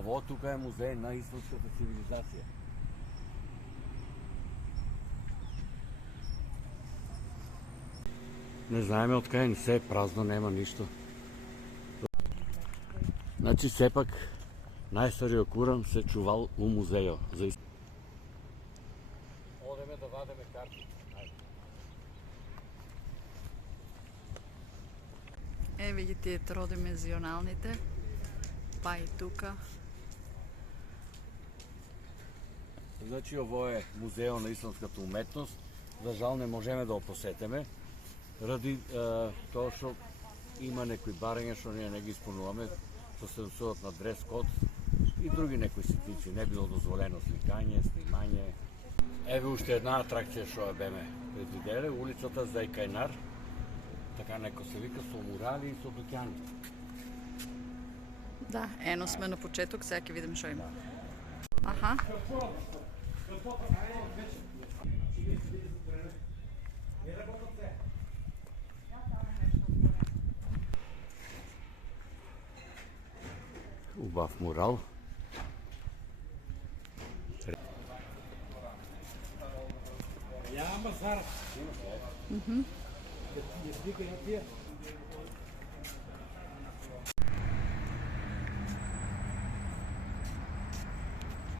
А во тука е музеј на исландската цивилизација. Не знаеме од кај, се е празно, нема ништо. Значи, сепак, најстариот Куран се чувал у музејот. Одеме да вадеме карти. Еве ги тие тродимензионалните, па и тука. Значи, ово е музејот на исламската уметност. За жал не можеме да го посетиме, ради тоа што има некои барања што ние не ги исполнуваме, што се однесуваат на дрес код и други некои ситници. Не било дозволено сликање, снимање. Еве уште една атракција што ја беме предвиделе, улицата Зајкајнар, така неко се вика, со мурали и со дуќани. Да, ено сме на почеток, сега ќе видим што има. Аха. Убав мурал.